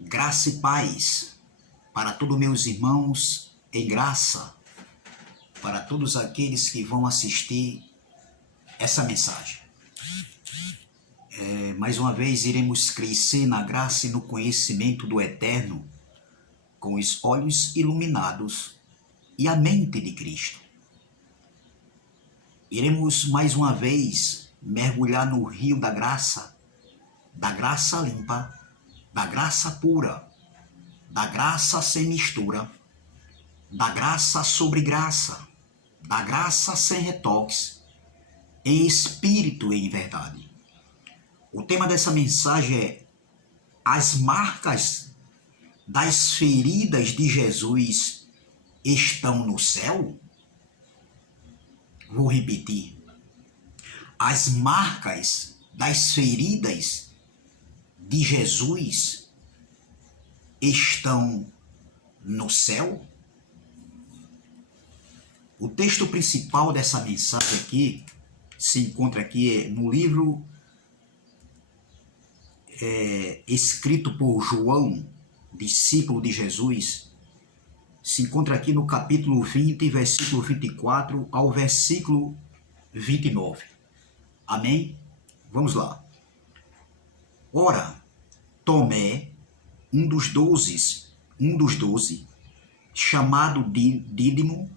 Graça e paz para todos meus irmãos em graça, para todos aqueles que vão assistir essa mensagem. Mais uma vez iremos crescer na graça e no conhecimento do Eterno, com os olhos iluminados e a mente de Cristo. Iremos mais uma vez mergulhar no rio da graça limpa, da graça pura, da graça sem mistura, da graça sobre graça, da graça sem retoques, em espírito e em verdade. O tema dessa mensagem é: as marcas das feridas de Jesus estão no céu? Vou repetir. As marcas das feridas de Jesus estão no céu? O texto principal dessa mensagem aqui se encontra aqui no livro escrito por João, discípulo de Jesus. Se encontra aqui no capítulo 20, versículo 24 ao versículo 29. Amém? Vamos lá. Ora, Tomé, um dos doze, chamado Dídimo,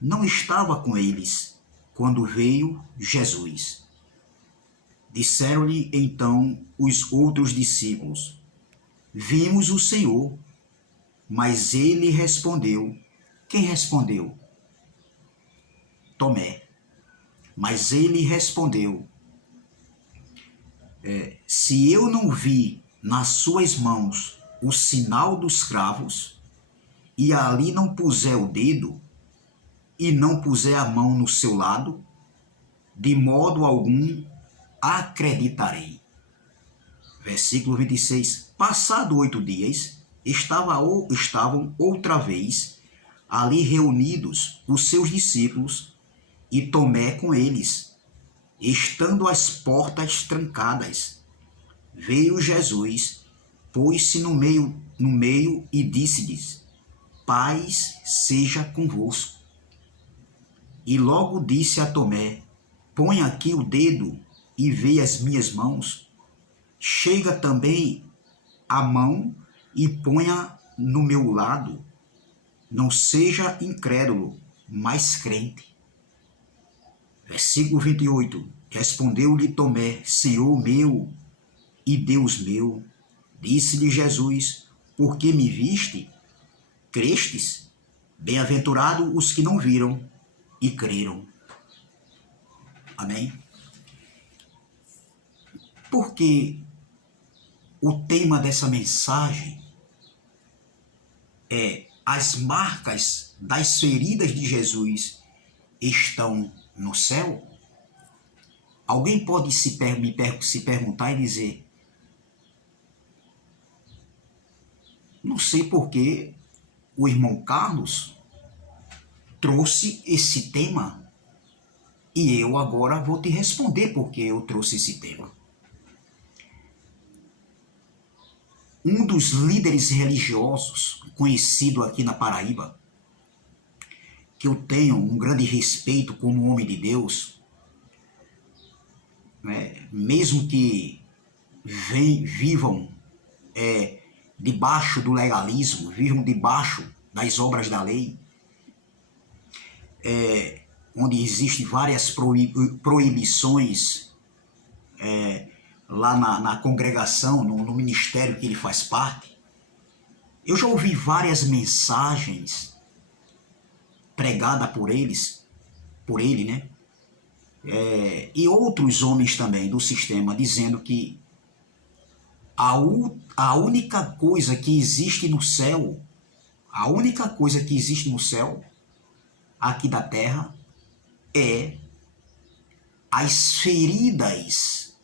não estava com eles quando veio Jesus. Disseram-lhe então os outros discípulos: vimos o Senhor. Mas ele respondeu. Quem respondeu? Tomé. Mas ele respondeu: se eu não vi nas suas mãos o sinal dos cravos, e ali não puser o dedo, e não puser a mão no seu lado, de modo algum acreditarei. Versículo 26. Passado 8 dias, estavam outra vez ali reunidos os seus discípulos e Tomé com eles. Estando as portas trancadas, veio Jesus, pôs-se no meio e disse-lhes: paz seja convosco. E logo disse a Tomé: põe aqui o dedo e vê as minhas mãos. Chega também a mão e ponha no meu lado. Não seja incrédulo, mas crente. Versículo 28. Respondeu-lhe Tomé: Senhor meu e Deus meu. Disse-lhe Jesus: por que me viste? Crestes? Bem-aventurados os que não viram e creram. Amém? Porque o tema dessa mensagem é: as marcas das feridas de Jesus estão no céu? Alguém pode se perguntar e dizer: não sei por que o irmão Carlos trouxe esse tema e eu agora vou te responder porque eu trouxe esse tema. Um dos líderes religiosos conhecido aqui na Paraíba, que eu tenho um grande respeito como homem de Deus, né, mesmo que vivam debaixo do legalismo, vivam debaixo das obras da lei, onde existem várias proibições lá na congregação, no ministério que ele faz parte. Eu já ouvi várias mensagens pregadas por ele, né? E outros homens também do sistema, dizendo que a única coisa que existe no céu, aqui da terra, é as feridas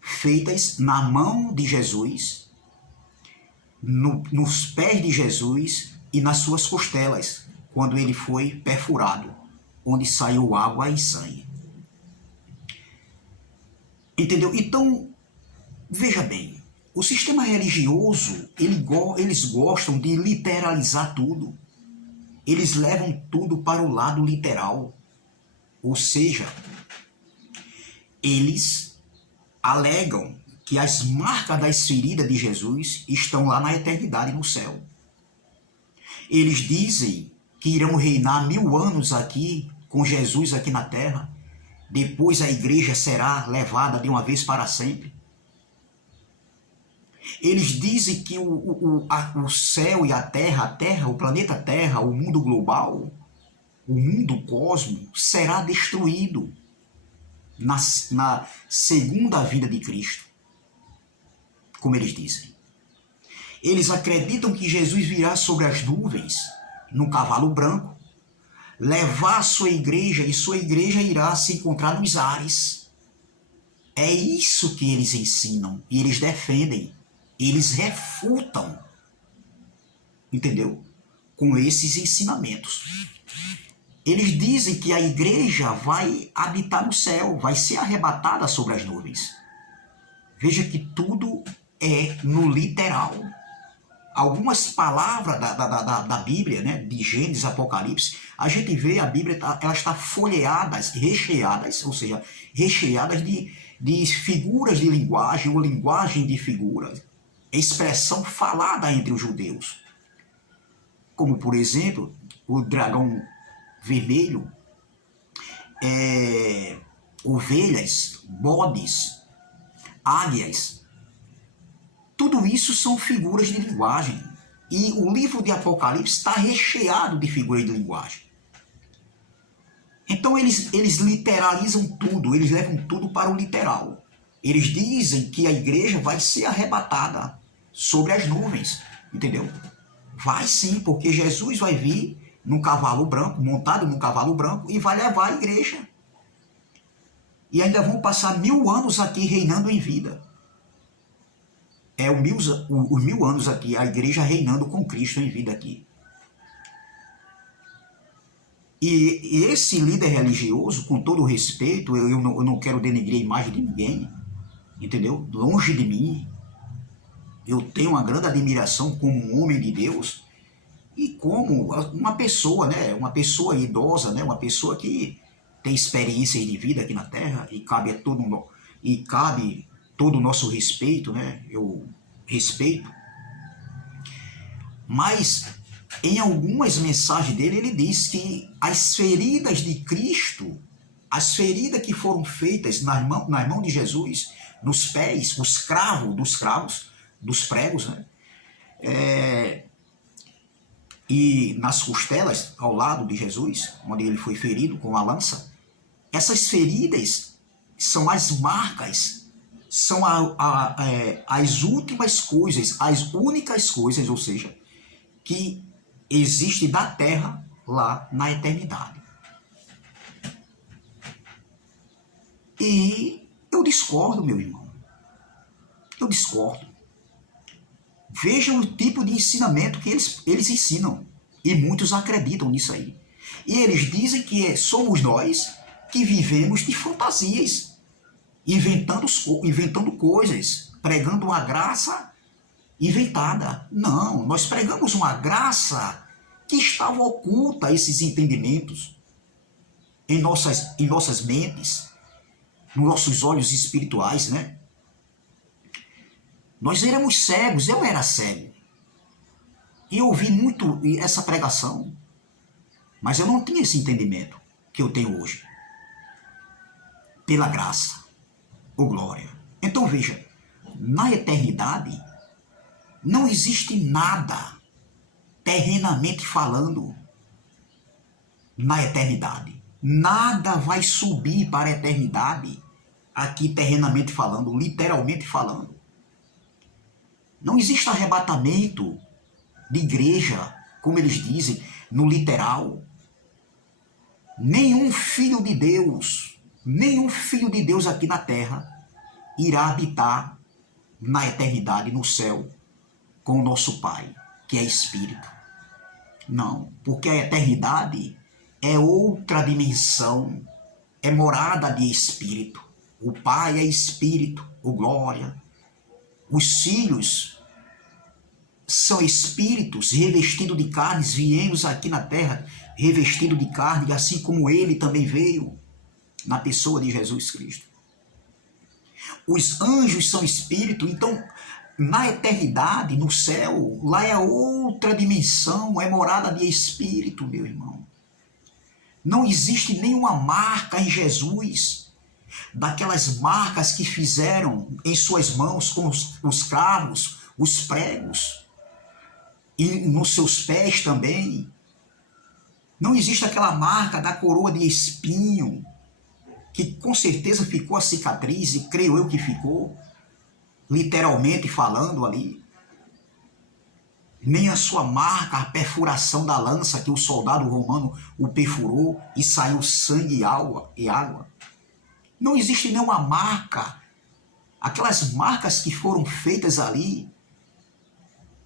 feitas na mão de Jesus, nos pés de Jesus e nas suas costelas, quando ele foi perfurado, onde saiu água e sangue. Entendeu? Então, veja bem, O sistema religioso, eles gostam de literalizar tudo. Eles levam tudo para o lado literal. Ou seja, eles alegam que as marcas das feridas de Jesus estão lá na eternidade no céu. Eles dizem que irão reinar 1000 anos aqui, com Jesus aqui na terra. Depois a igreja será levada de uma vez para sempre. Eles dizem que o céu e a terra, o planeta Terra, o mundo global, o mundo cosmo, será destruído na segunda vinda de Cristo, como eles dizem. Eles acreditam que Jesus virá sobre as nuvens, num cavalo branco, levar a sua igreja, e sua igreja irá se encontrar nos ares. É isso que eles ensinam, e eles defendem, eles refutam, entendeu? Com esses ensinamentos. Eles dizem que a igreja vai habitar no céu, vai ser arrebatada sobre as nuvens. Veja que tudo é no literal. Algumas palavras da Bíblia, né, de Gênesis, Apocalipse, a gente vê a Bíblia, ela está folheada, recheadas, ou seja, recheadas de figuras de linguagem, ou linguagem de figuras, expressão falada entre os judeus. Como, por exemplo, o dragão vermelho, ovelhas, bodes, águias. Tudo isso são figuras de linguagem. E o livro de Apocalipse está recheado de figuras de linguagem. Então eles literalizam tudo, eles levam tudo para o literal. Eles dizem que a igreja vai ser arrebatada sobre as nuvens, entendeu? Vai sim, porque Jesus vai vir num cavalo branco, montado num cavalo branco, e vai levar a igreja. E ainda vão passar 1000 anos aqui reinando em vida. Os 1000 anos aqui, a igreja reinando com Cristo em vida aqui. E esse líder religioso, com todo o respeito, eu não quero denegrir a imagem de ninguém, entendeu? Longe de mim. Eu tenho uma grande admiração como um homem de Deus e como uma pessoa, né? Uma pessoa idosa, né? Uma pessoa que tem experiências de vida aqui na Terra e cabe todo o nosso respeito, né? Eu respeito. Mas em algumas mensagens dele, ele diz que as feridas de Cristo, as feridas que foram feitas nas mãos de Jesus, nos pés, os cravos dos pregos, né? E nas costelas, ao lado de Jesus, onde ele foi ferido com a lança, essas feridas são as marcas, são as últimas coisas, as únicas coisas, ou seja, que existe da terra lá na eternidade. E eu discordo, meu irmão. Eu discordo. Vejam o tipo de ensinamento que eles ensinam. E muitos acreditam nisso aí. E eles dizem que somos nós que vivemos de fantasias, inventando coisas, pregando uma graça inventada. Não, nós pregamos uma graça que estava oculta a esses entendimentos em nossas mentes, nos nossos olhos espirituais, né? Nós éramos cegos, eu era cego. E eu ouvi muito essa pregação, mas eu não tinha esse entendimento que eu tenho hoje. Pela graça, ou glória. Então veja, na eternidade, não existe nada, terrenamente falando, na eternidade. Nada vai subir para a eternidade, aqui terrenamente falando, literalmente falando. Não existe arrebatamento de igreja, como eles dizem, no literal. Nenhum filho de Deus aqui na terra irá habitar na eternidade, no céu, com o nosso Pai, que é Espírito. Não, porque a eternidade é outra dimensão, é morada de Espírito. O Pai é Espírito, o glória. Os filhos são espíritos revestidos de carnes, viemos aqui na terra revestido de carne, assim como ele também veio na pessoa de Jesus Cristo. Os anjos são espíritos, então na eternidade, no céu, lá é outra dimensão, é morada de espírito, meu irmão. Não existe nenhuma marca em Jesus, daquelas marcas que fizeram em suas mãos com os cravos, os pregos, e nos seus pés também. Não existe aquela marca da coroa de espinho, que com certeza ficou a cicatriz, e creio eu que ficou, literalmente falando ali. Nem a sua marca, a perfuração da lança que o soldado romano o perfurou e saiu sangue e água. Não existe nenhuma marca, aquelas marcas que foram feitas ali,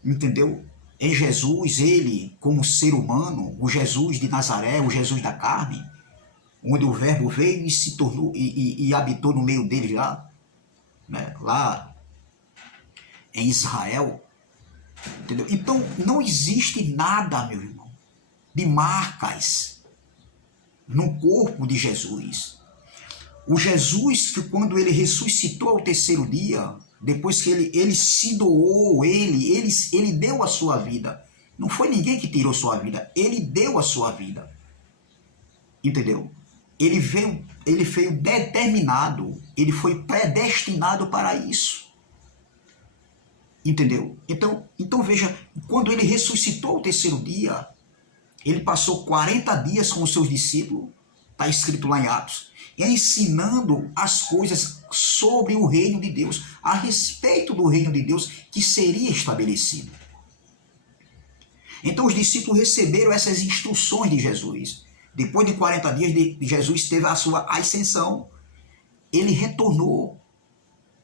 entendeu? Em Jesus, ele como ser humano, o Jesus de Nazaré, o Jesus da carne, onde o verbo veio e se tornou e habitou no meio deles lá, né? Lá em Israel, entendeu? Então não existe nada, meu irmão, de marcas no corpo de Jesus. O Jesus que quando ele ressuscitou ao terceiro dia, depois que ele se doou, ele deu a sua vida. Não foi ninguém que tirou sua vida, ele deu a sua vida. Entendeu? Ele veio determinado, ele foi predestinado para isso. Entendeu? Então veja, quando ele ressuscitou ao terceiro dia, ele passou 40 dias com os seus discípulos, está escrito lá em Atos, ensinando as coisas sobre o reino de Deus, a respeito do reino de Deus que seria estabelecido. Então os discípulos receberam essas instruções de Jesus. Depois de 40 dias, Jesus teve a sua ascensão. Ele retornou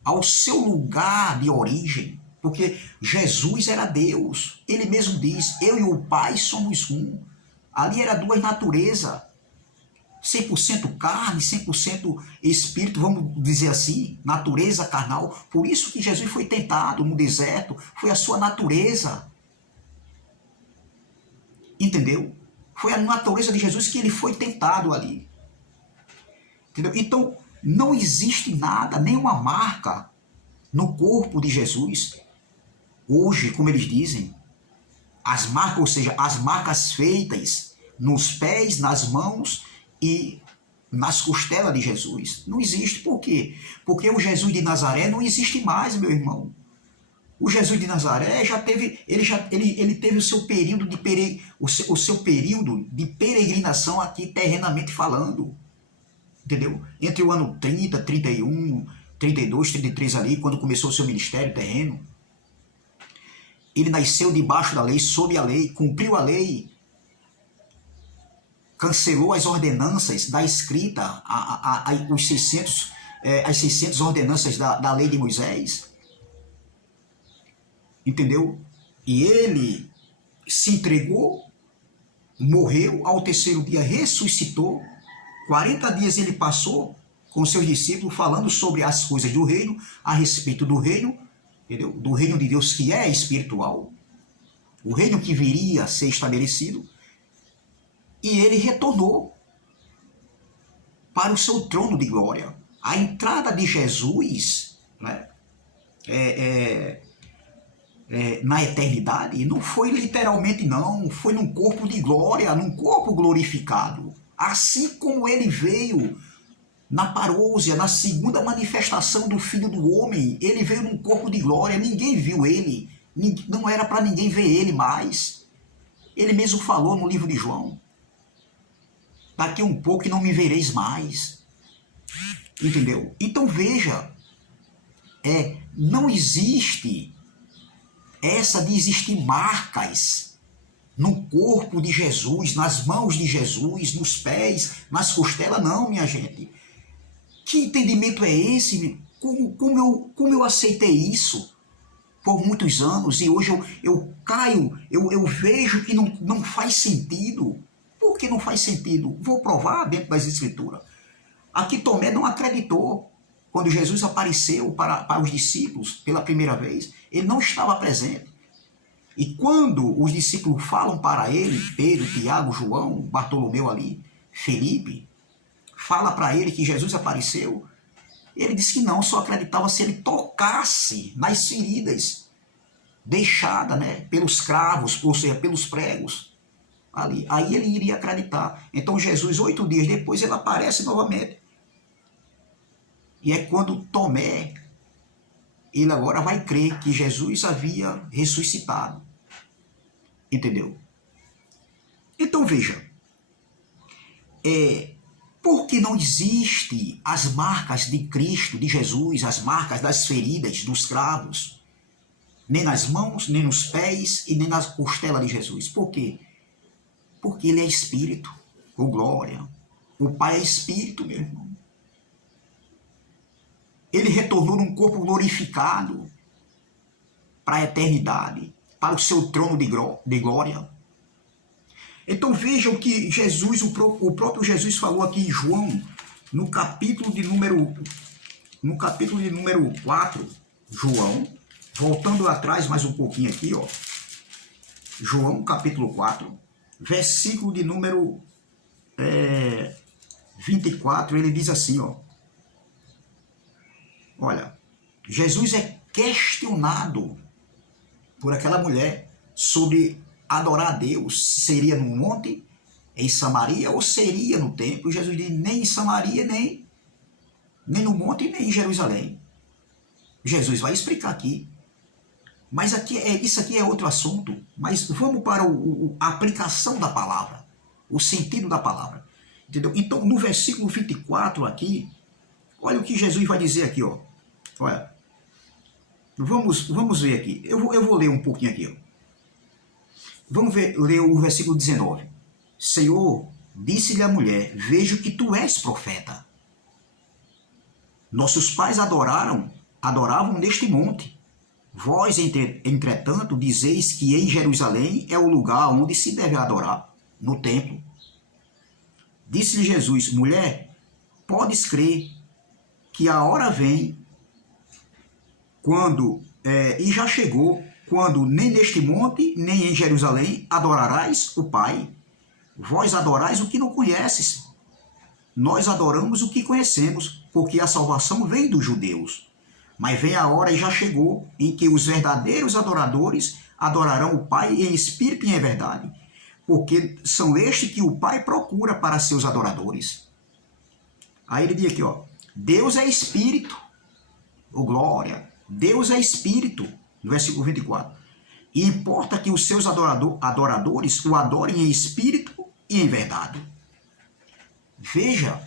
ao seu lugar de origem, porque Jesus era Deus. Ele mesmo diz, eu e o Pai somos um. Ali era duas naturezas, 100% carne, 100% espírito, vamos dizer assim, natureza carnal. Por isso que Jesus foi tentado no deserto, foi a sua natureza. Entendeu? Foi a natureza de Jesus que ele foi tentado ali. Entendeu? Então, não existe nada, nenhuma marca no corpo de Jesus. Hoje, como eles dizem, as marcas, ou seja, as marcas feitas nos pés, nas mãos e nas costelas de Jesus. Não existe. Por quê? Porque o Jesus de Nazaré não existe mais, meu irmão. O Jesus de Nazaré ele teve o seu período de peregrinação aqui terrenamente falando. Entendeu? Entre o ano 30, 31, 32, 33 ali, quando começou o seu ministério terreno. Ele nasceu debaixo da lei, sob a lei, cumpriu a lei, cancelou as ordenanças da escrita, as 600 ordenanças da lei de Moisés. Entendeu? E ele se entregou, morreu, ao terceiro dia ressuscitou. 40 dias ele passou com seus discípulos falando sobre as coisas do reino, a respeito do reino, entendeu? Do reino de Deus que é espiritual, o reino que viria a ser estabelecido. E ele retornou para o seu trono de glória. A entrada de Jesus, né, na eternidade, não foi literalmente não, foi num corpo de glória, num corpo glorificado. Assim como ele veio na parousia, na segunda manifestação do Filho do Homem, ele veio num corpo de glória, ninguém viu ele, não era para ninguém ver ele mais. Ele mesmo falou no livro de João, daqui um pouco e não me vereis mais. Entendeu? Então veja, não existe essa de existir marcas no corpo de Jesus, nas mãos de Jesus, nos pés, nas costelas, não, minha gente. Que entendimento é esse? Como eu aceitei isso por muitos anos e hoje eu caio, eu vejo que não faz sentido. Por que não faz sentido? Vou provar dentro das Escrituras. Aqui Tomé não acreditou quando Jesus apareceu para os discípulos pela primeira vez, ele não estava presente. E quando os discípulos falam para ele, Pedro, Tiago, João, Bartolomeu ali, Felipe, fala para ele que Jesus apareceu, ele disse que não, só acreditava se ele tocasse nas feridas deixadas, né, pelos cravos, ou seja, pelos pregos ali. Aí ele iria acreditar. Então Jesus, 8 dias depois, ele aparece novamente. E é quando Tomé, ele agora vai crer que Jesus havia ressuscitado. Entendeu? Então veja, porque não existe as marcas de Cristo, de Jesus, as marcas das feridas, dos cravos, nem nas mãos, nem nos pés e nem nas costelas de Jesus. Por quê? Porque ele é Espírito, ou glória. O Pai é Espírito, meu irmão. Ele retornou num corpo glorificado para a eternidade, para o seu trono de glória. Então vejam que Jesus, o próprio Jesus falou aqui em João, no capítulo de número 4, João, voltando atrás mais um pouquinho aqui, ó. João, capítulo 4, versículo de número 24, ele diz assim, ó. Olha, Jesus é questionado por aquela mulher sobre adorar a Deus, se seria no monte, em Samaria, ou seria no templo. Jesus diz, nem em Samaria, nem no monte, nem em Jerusalém. Jesus vai explicar aqui. Mas isso aqui é outro assunto. Mas vamos para a aplicação da palavra, o sentido da palavra. Entendeu? Então, no versículo 24 aqui, olha o que Jesus vai dizer aqui, ó. Olha, vamos ver aqui. Eu vou ler um pouquinho aqui, ó. Vamos ler o versículo 19. Senhor, disse-lhe a mulher, vejo que tu és profeta. Nossos pais adoravam neste monte. Vós, entretanto, dizeis que em Jerusalém é o lugar onde se deve adorar, no templo. Disse-lhe Jesus, mulher, podes crer que a hora vem, e já chegou, quando nem neste monte, nem em Jerusalém adorarás o Pai. Vós adorais o que não conheces. Nós adoramos o que conhecemos, porque a salvação vem dos judeus. Mas vem a hora, e já chegou, em que os verdadeiros adoradores adorarão o Pai em espírito e em verdade, porque são estes que o Pai procura para seus adoradores. Aí ele diz aqui, ó, Deus é espírito, ô glória, Deus é espírito, no versículo 24. E importa que os seus adoradores o adorem em espírito e em verdade. Veja,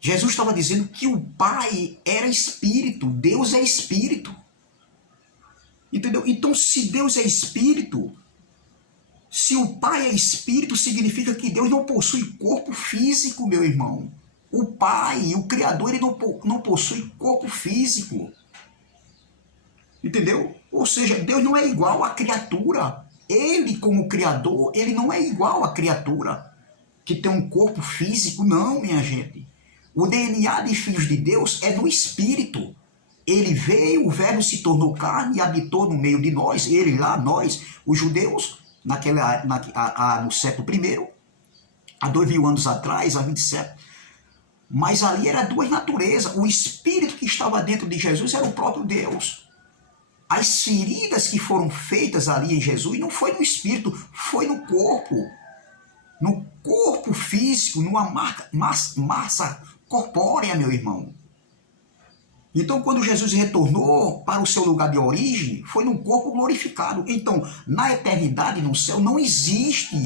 Jesus estava dizendo que o Pai era espírito, Deus é espírito. Entendeu? Então, se Deus é espírito, se o Pai é espírito, significa que Deus não possui corpo físico, meu irmão. O Pai, o Criador, ele não possui corpo físico. Entendeu? Ou seja, Deus não é igual à criatura. Ele, como Criador, ele não é igual à criatura que tem um corpo físico. Não, minha gente. O DNA de filhos de Deus é no Espírito. Ele veio, o Verbo se tornou carne e habitou no meio de nós. Ele lá, nós, os judeus, no século I, há 2000 anos atrás, há 27. Mas ali era duas naturezas. O Espírito que estava dentro de Jesus era o próprio Deus. As feridas que foram feitas ali em Jesus não foi no Espírito, foi no corpo. No corpo físico, numa massa corpórea, meu irmão. Então, quando Jesus retornou para o seu lugar de origem, foi num corpo glorificado. Então, na eternidade, no céu, não existe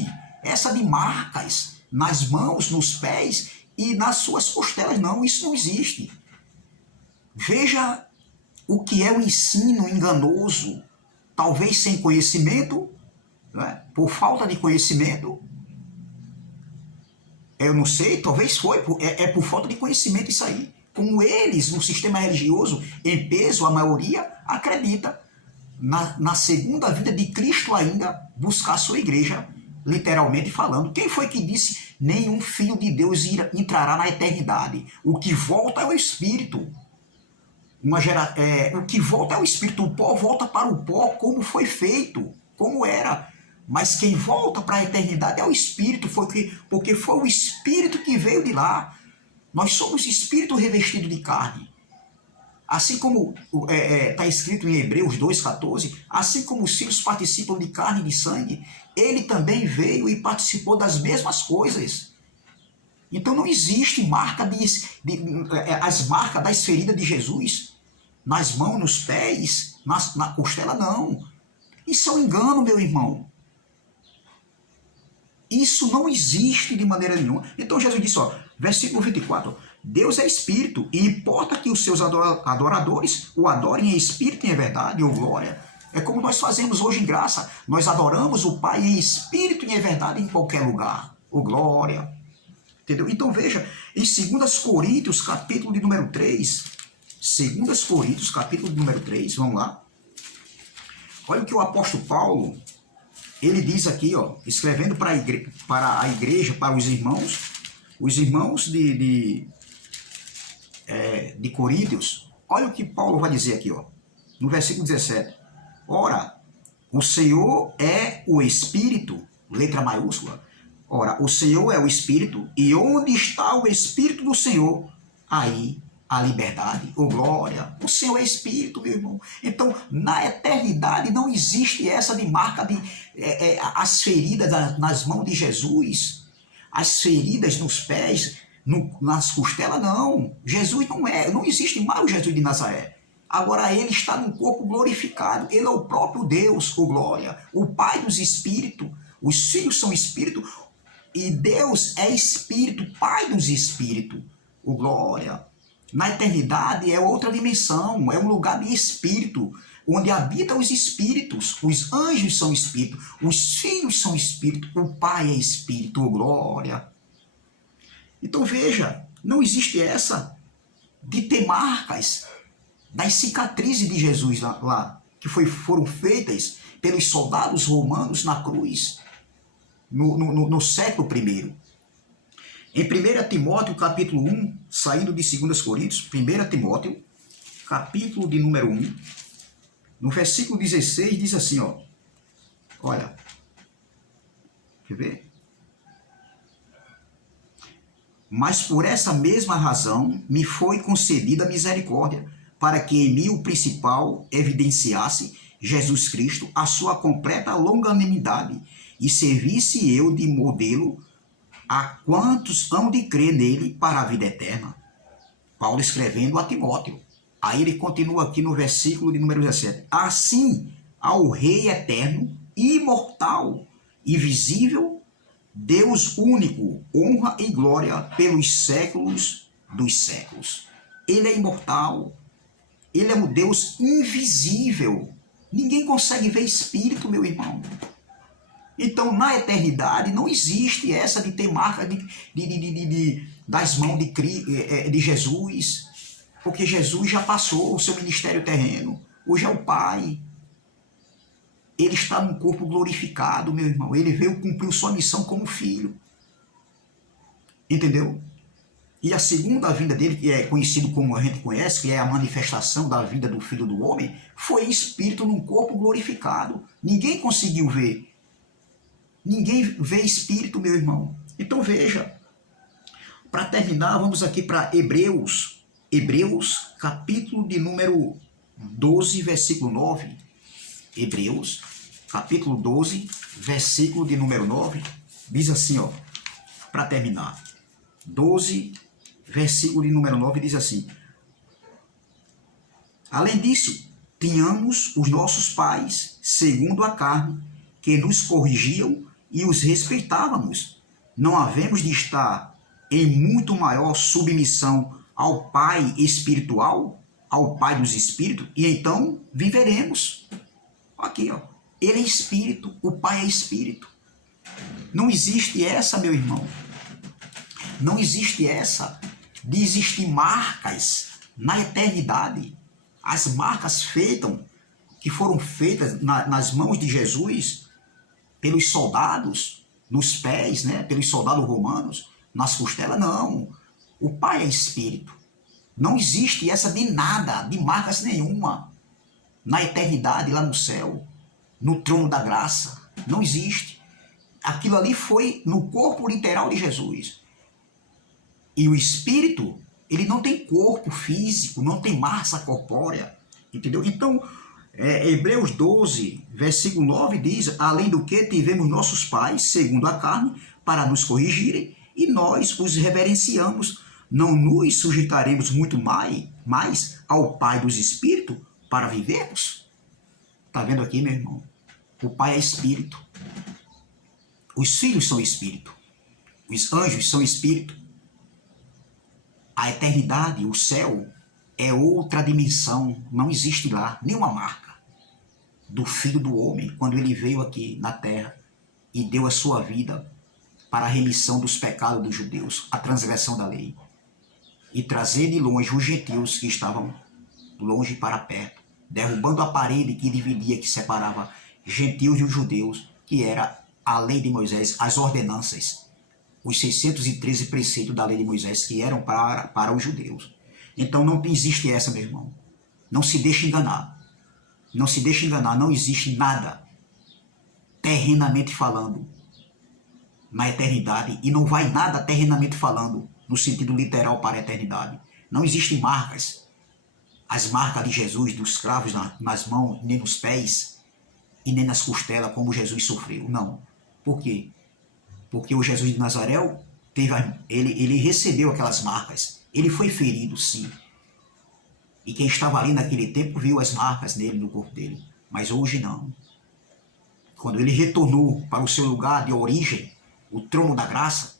essa de marcas nas mãos, nos pés e nas suas costelas. Não, isso não existe. Veja o que é o ensino enganoso, talvez sem conhecimento, né? Por falta de conhecimento. Eu não sei, talvez foi, por falta de conhecimento isso aí. Como eles, no sistema religioso, em peso, a maioria acredita na segunda vinda de Cristo ainda buscar a sua igreja literalmente falando. Quem foi que disse nenhum filho de Deus entrará na eternidade? O que volta é o Espírito. O que volta é o Espírito. O pó volta para o pó como foi feito, como era. Mas quem volta para a eternidade é o Espírito, porque foi o Espírito que veio de lá. Nós somos Espírito revestido de carne. Assim como está escrito em Hebreus 2,14, assim como os filhos participam de carne e de sangue, ele também veio e participou das mesmas coisas. Então não existe marca as marcas das feridas de Jesus nas mãos, nos pés, na costela, não. Isso é um engano, meu irmão. Isso não existe de maneira nenhuma. Então Jesus disse, versículo 24, Deus é Espírito, e importa que os seus adoradores o adorem em Espírito e em verdade, ou glória. É como nós fazemos hoje em graça. Nós adoramos o Pai em Espírito e em verdade em qualquer lugar, ou glória. Entendeu? Então veja, em 2 Coríntios, capítulo de número 3, 2 Coríntios, capítulo de número 3, vamos lá. Olha o que o apóstolo Paulo, ele diz aqui, escrevendo para a igreja, para os irmãos de Coríntios. Olha o que Paulo vai dizer aqui, no versículo 17. Ora, o Senhor é o Espírito, letra maiúscula. Ora, o Senhor é o Espírito, e onde está o Espírito do Senhor, aí a liberdade, ou glória. O Senhor é Espírito, meu irmão. Então, na eternidade não existe essa de marca as feridas nas mãos de Jesus, as feridas nos pés, nas costelas, não. Jesus não existe mais o Jesus de Nazaré. Agora ele está num corpo glorificado. Ele é o próprio Deus, o glória, o Pai dos Espíritos. Os filhos são Espírito e Deus é Espírito, Pai dos Espíritos, o glória. Na eternidade é outra dimensão, é um lugar de Espírito, onde habitam os Espíritos. Os anjos são Espírito, os filhos são Espírito, o Pai é Espírito, o glória. Então veja, não existe essa de ter marcas das cicatrizes de Jesus lá que foram feitas pelos soldados romanos na cruz, no século I. Em 1 Timóteo, capítulo 1, saindo de 2 Coríntios, 1 Timóteo, capítulo de número 1, no versículo 16, diz assim, olha, quer ver? Mas por essa mesma razão me foi concedida misericórdia, para que em mim o principal evidenciasse Jesus Cristo, a sua completa longanimidade, e servisse eu de modelo a quantos hão de crer nele para a vida eterna. Paulo escrevendo a Timóteo. Aí ele continua aqui no versículo de número 17. Assim, ao Rei eterno, imortal, invisível, Deus único, honra e glória pelos séculos dos séculos. Ele é imortal, ele é um Deus invisível. Ninguém consegue ver espírito, meu irmão. Então, na eternidade, não existe essa de ter marca das mãos de Jesus, porque Jesus já passou o seu ministério terreno. Hoje é o Pai. Ele está num corpo glorificado, meu irmão. Ele veio cumprir sua missão como filho. Entendeu? E a segunda vinda dele, que é conhecido como a gente conhece, que é a manifestação da vida do Filho do Homem, foi espírito num corpo glorificado. Ninguém conseguiu ver. Ninguém vê espírito, meu irmão. Então veja, para terminar, vamos aqui para Hebreus. Hebreus, capítulo de número 12, versículo 9. Hebreus, capítulo 12, versículo de número 9. Diz assim, para terminar. 12, versículo de número 9, diz assim. Além disso, tínhamos os nossos pais, segundo a carne, que nos corrigiam e os respeitávamos. Não havemos de estar em muito maior submissão ao Pai espiritual, ao Pai dos Espíritos, e então viveremos. Aqui, ele é Espírito, o Pai é Espírito. Não existe essa, meu irmão. Não existe essa de existir marcas na eternidade. As marcas que foram feitas nas mãos de Jesus, pelos soldados, nos pés, né, pelos soldados romanos, nas costelas, não. O Pai é Espírito. Não existe essa de nada, de marcas nenhuma, na eternidade, lá no céu, no trono da graça. Não existe. Aquilo ali foi no corpo literal de Jesus. E o Espírito, ele não tem corpo físico, não tem massa corpórea, entendeu? Então, Hebreus 12, versículo 9 diz: além do que tivemos nossos pais, segundo a carne, para nos corrigirem, e nós os reverenciamos, não nos sujeitaremos muito mais ao Pai dos Espíritos para vivermos? Está vendo aqui, meu irmão? O Pai é Espírito. Os filhos são Espírito. Os anjos são Espírito. A eternidade, o céu, é outra dimensão. Não existe lá nenhuma marca do Filho do Homem, quando ele veio aqui na terra e deu a sua vida para a remissão dos pecados dos judeus, a transgressão da lei, e trazer de longe os gentios que estavam longe para perto, derrubando a parede que dividia, que separava gentios e os judeus, que era a lei de Moisés, as ordenanças, os 613 preceitos da lei de Moisés, que eram para os judeus. Então não existe essa, meu irmão. Não se deixe enganar. Não se deixe enganar, não existe nada, terrenamente falando, na eternidade, e não vai nada terrenamente falando, no sentido literal para a eternidade. Não existem marcas. As marcas de Jesus, dos cravos nas mãos, nem nos pés, e nem nas costelas, como Jesus sofreu. Não. Por quê? Porque o Jesus de Nazaré, ele recebeu aquelas marcas. Ele foi ferido, sim. E quem estava ali naquele tempo viu as marcas nele, no corpo dele. Mas hoje não. Quando ele retornou para o seu lugar de origem, o trono da graça,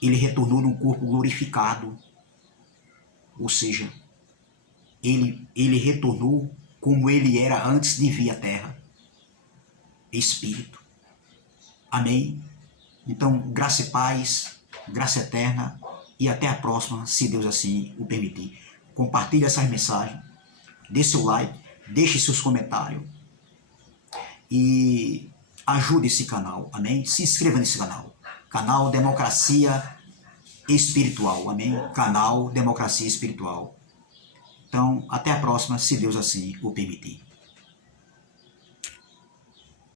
ele retornou num corpo glorificado. Ou seja, ele retornou como ele era antes de vir à terra. Espírito. Amém? Então, graça e paz, graça eterna, e até a próxima, se Deus assim o permitir. Compartilhe essas mensagens, dê seu like, deixe seus comentários e ajude esse canal, amém? Se inscreva nesse canal, canal Democracia Espiritual, amém? Canal Democracia Espiritual. Então, até a próxima, se Deus assim o permitir.